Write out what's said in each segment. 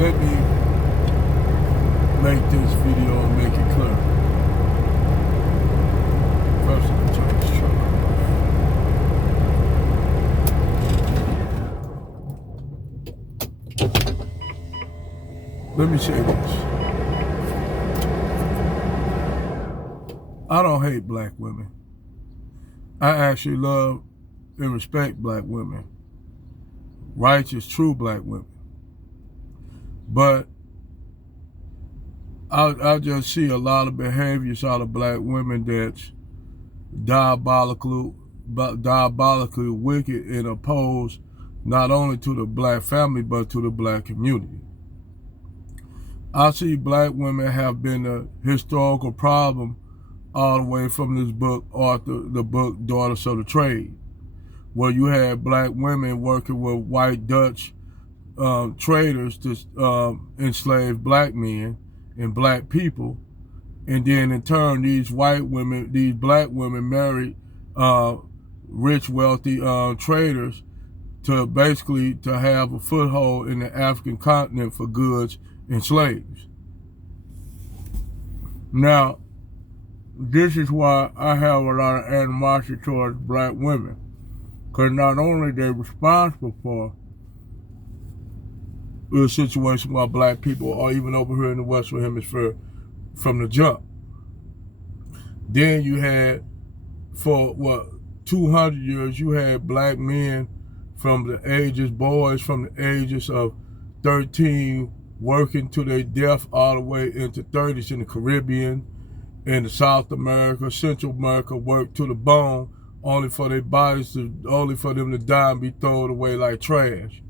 let me make this video and make it clear. First, I'm gonna turn this truck off. Let me say this. I don't hate black women. I actually love and respect black women. Righteous, true black women. But I just see a lot of behaviors out of black women that's diabolically wicked and opposed not only to the black family but to the black community. I see black women have been a historical problem all the way from this book, the book Daughters of the Trade, where you had black women working with white Dutch traders to enslave black men and black people, and then in turn these black women married rich, wealthy traders to basically to have a foothold in the African continent for goods and slaves. Now, this is why I have a lot of animosity towards black women, because not only are they responsible for the situation while black people are even over here in the Western Hemisphere from the jump. Then you had, for 200 years, you had black men from the boys from the ages of 13 working to their death all the way into 30s in the Caribbean, in the South America, Central America, worked to the bone, only for them to die and be thrown away like trash.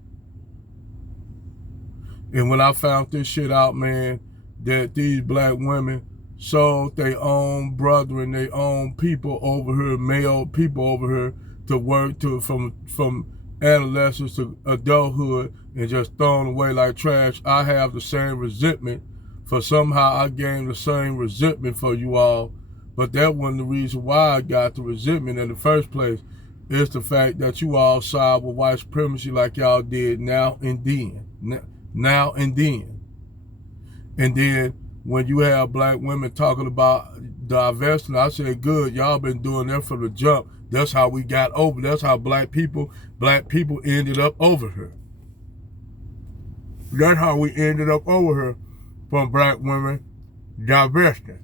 And when I found this shit out, man, that these black women sold their own brethren, their own people over here, male people over here, to work from adolescence to adulthood and just thrown away like trash, I have the same resentment. For somehow I gained the same resentment for you all, but that wasn't the reason why I got the resentment in the first place. It's the fact that you all side with white supremacy like y'all did now and then. And then when you have black women talking about divesting, I said, good, y'all been doing that from the jump. That's how we got over. That's how black people ended up over here. That's how we ended up over here, from black women divesting.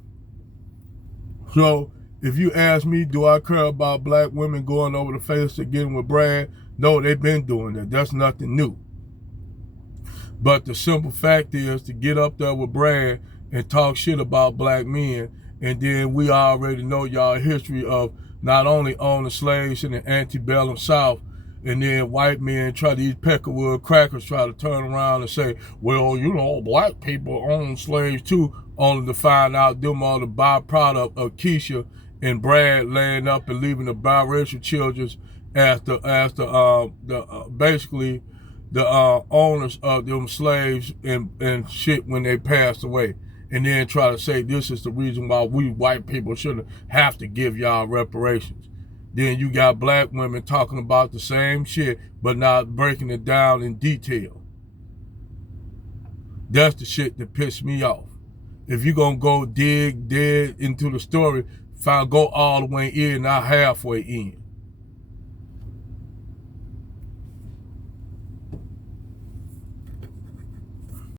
So if you ask me, do I care about black women going over the fence to getting with Brad? No, they've been doing that. That's nothing new. But the simple fact is, to get up there with Brad and talk shit about black men, and then we already know y'all history of not only owning slaves in the antebellum South, and then white men these Peckerwood crackers try to turn around and say, well, you know, black people own slaves too, only to find out them are the byproduct of Keisha and Brad laying up and leaving the biracial children as basically the owners of them slaves and shit when they passed away. And then try to say this is the reason why we white people shouldn't have to give y'all reparations. Then you got black women talking about the same shit, but not breaking it down in detail. That's the shit that pissed me off. If you're gonna go dig into the story, go all the way in, not halfway in.